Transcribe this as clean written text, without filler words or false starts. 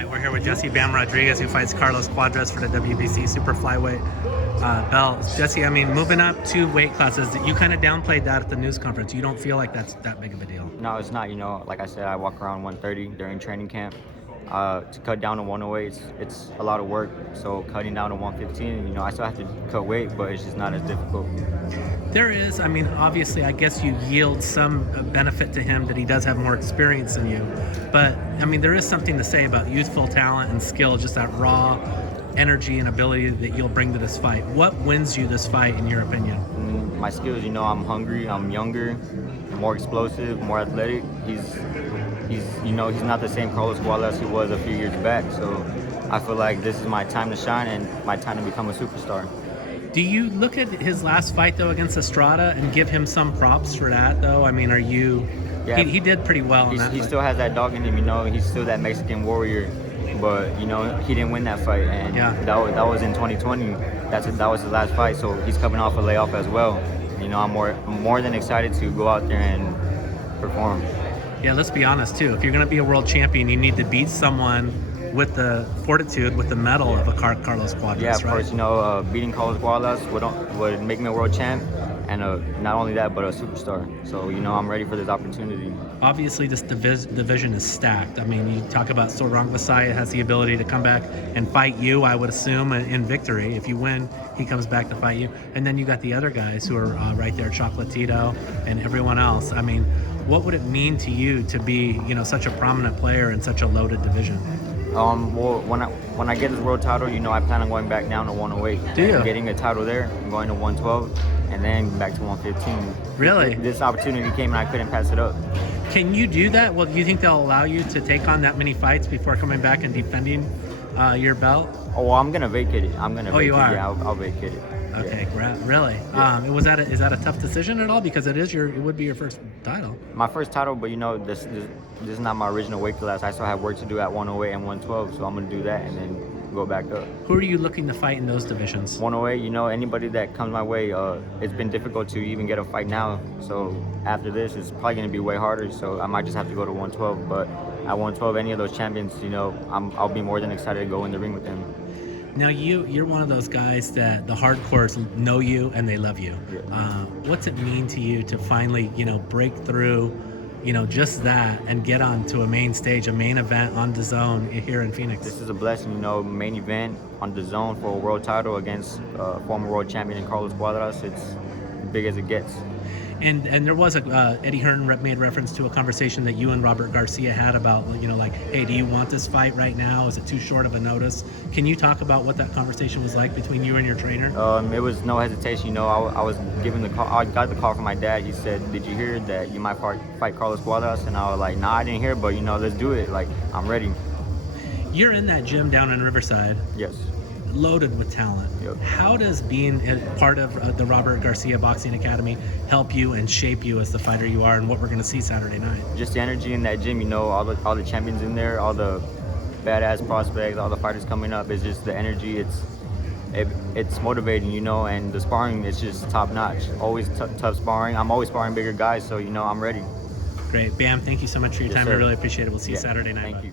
right, we're here with Jesse Bam Rodriguez, who fights Carlos Cuadras for the WBC super flyweight belt. Jesse, I mean, moving up 2 weight classes, you kind of downplayed that at the news conference. You don't feel like that's that big of a deal? No, it's not. Like I said, I walk around 130 during training camp. To cut down to 108, it's a lot of work. So cutting down to 115, I still have to cut weight, but it's just not as difficult. There is, I mean, obviously, I guess you yield some benefit to him that he does have more experience than you. But, I mean, there is something to say about youthful talent and skill, just that raw energy and ability that you'll bring to this fight. What wins you this fight, in your opinion? My skills, I'm hungry, I'm younger, more explosive, more athletic. He's not the same Carlos Cuadras he was a few years back. So I feel like this is my time to shine and my time to become a superstar. Do you look at his last fight, though, against Estrada and give him some props for that, though? I mean, Yeah, he did pretty well in that He fight. still has that dog in him, he's still that Mexican warrior. But, he didn't win that fight. And that was in 2020. That was his last fight. So he's coming off a layoff as well. I'm more than excited to go out there and perform. Yeah, let's be honest, too. If you're going to be a world champion, you need to beat someone with the fortitude, with the mettle of a Carlos Cuadras, Yeah, of right? course, beating Carlos Cuadras would make me a world champ, and not only that, but a superstar. So, I'm ready for this opportunity. Obviously, this division is stacked. I mean, you talk about Sorong Vasaya has the ability to come back and fight you, I would assume, in victory. If you win, he comes back to fight you. And then you got the other guys who are right there, Chocolatito and everyone else. I mean, what would it mean to you to be, such a prominent player in such a loaded division? Well, when I get this world title, I plan on going back down to 108. Do you? Getting a title there, and going to 112, and then back to 115. Really? This opportunity came and I couldn't pass it up. Can you do that? Well, do you think they'll allow you to take on that many fights before coming back and defending your belt? Oh, well, I'm gonna vacate it. You are? Yeah, I'll vacate it. Okay, Yeah. Really? Yeah. Is that a tough decision at all? Because it would be your first title. My first title, but this is not my original weight class. I still have work to do at 108 and 112, so I'm gonna do that and then go back up. Who are you looking to fight in those divisions? 108, anybody that comes my way. It's been difficult to even get a fight now. So after this, it's probably gonna be way harder. So I might just have to go to 112. But at 112, any of those champions, I'll be more than excited to go in the ring with them. Now you're one of those guys that the hardcores know you and they love you. Yeah. What's it mean to you to finally, break through, just that and get onto a main stage, a main event on DAZN here in Phoenix? This is a blessing, main event on DAZN for a world title against former world champion Carlos Cuadras. It's big as it gets. And there was Eddie Hearn made reference to a conversation that you and Robert Garcia had about, hey, do you want this fight right now? Is it too short of a notice? Can you talk about what that conversation was like between you and your trainer? It was no hesitation. I was given the call. I got the call from my dad. He said, "Did you hear that you might fight Carlos Cuadras?" And I was like, "Nah, I didn't hear, but let's do it. Like, I'm ready." You're in that gym down in Riverside. Yes. Loaded with talent. Yep. How does being a part of the Robert Garcia Boxing Academy help you and shape you as the fighter you are and what we're going to see Saturday night? Just the energy in that gym, all the champions in there, all the badass prospects, all the fighters coming up. It's just the energy. It's motivating, and the sparring is just top notch. Always tough sparring. I'm always sparring bigger guys, so I'm ready. Great. Bam, thank you so much for your Yes, time. sir. I really appreciate it. We'll see you Saturday night. Thank you.